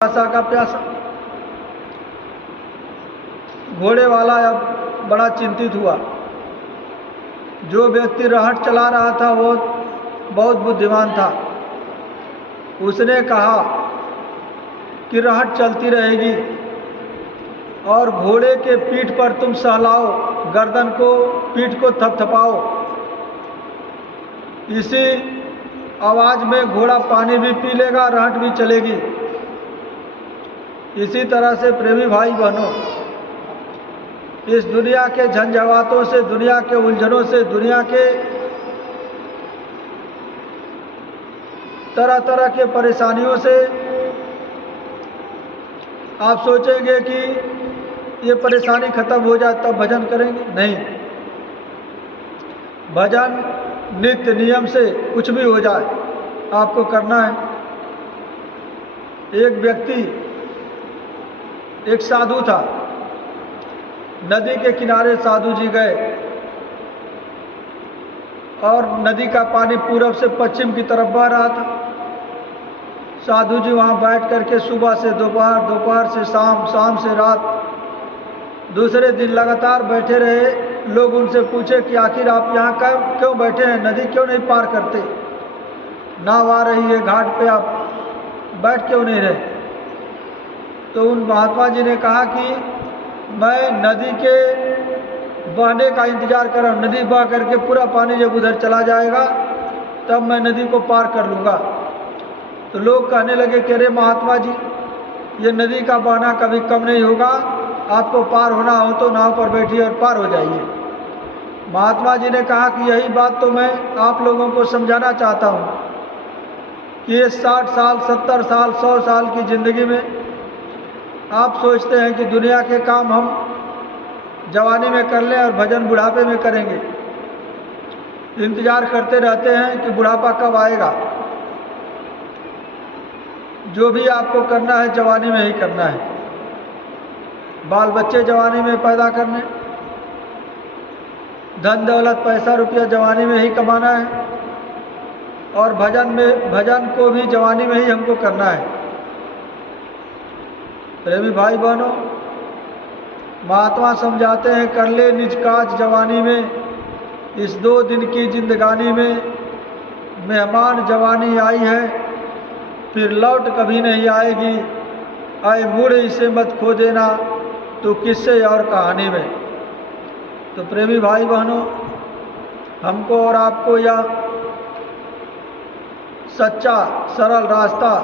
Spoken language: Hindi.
आशा का प्यासा। घोड़े वाला अब बड़ा चिंतित हुआ। जो व्यक्ति रहट चला रहा था वो बहुत बुद्धिमान था। उसने कहा कि रहट चलती रहेगी और घोड़े के पीठ पर तुम सहलाओ, गर्दन को, पीठ को थपथपाओ। इसी आवाज़ में घोड़ा पानी भी पी लेगा, रहट भी चलेगी। इसी तरह से प्रेमी भाई बहनों, इस दुनिया के झंझावातों से, दुनिया के उलझनों से, दुनिया के तरह तरह के परेशानियों से आप सोचेंगे कि ये परेशानी खत्म हो जाए तब भजन करेंगे। नहीं, भजन नित्य नियम से कुछ भी हो जाए आपको करना है। एक व्यक्ति, एक साधु था। नदी के किनारे साधु जी गए और नदी का पानी पूरब से पश्चिम की तरफ बह रहा था। साधु जी वहाँ बैठ करके सुबह से दोपहर, दोपहर से शाम, शाम से रात, दूसरे दिन लगातार बैठे रहे। लोग उनसे पूछे कि आखिर आप यहाँ क्यों बैठे हैं, नदी क्यों नहीं पार करते, नाव आ रही है घाट पे, आप बैठ क्यों नहीं रहे। तो उन महात्मा जी ने कहा कि मैं नदी के बहने का इंतजार कर रहा हूँ। नदी बह करके पूरा पानी जब उधर चला जाएगा तब मैं नदी को पार कर लूँगा। तो लोग कहने लगे कि अरे महात्मा जी, ये नदी का बहना कभी कम नहीं होगा, आपको पार होना हो तो नाव पर बैठिए और पार हो जाइए। महात्मा जी ने कहा कि यही बात तो मैं आप लोगों को समझाना चाहता हूँ कि ये 60 साल, 70 साल, 100 साल की ज़िंदगी में आप सोचते हैं कि दुनिया के काम हम जवानी में कर लें और भजन बुढ़ापे में करेंगे। इंतज़ार करते रहते हैं कि बुढ़ापा कब आएगा। जो भी आपको करना है जवानी में ही करना है। बाल बच्चे जवानी में पैदा करने, धन दौलत पैसा रुपया जवानी में ही कमाना है और भजन को भी जवानी में ही हमको करना है। प्रेमी भाई बहनों, महात्मा समझाते हैं कर ले निज काज जवानी में, इस 2 दिन की जिंदगानी में मेहमान जवानी आई है, फिर लौट कभी नहीं आएगी। आए मूढ़ इसे मत खो देना, तो किससे और कहानी में। तो प्रेमी भाई बहनों, हमको और आपको यह सच्चा सरल रास्ता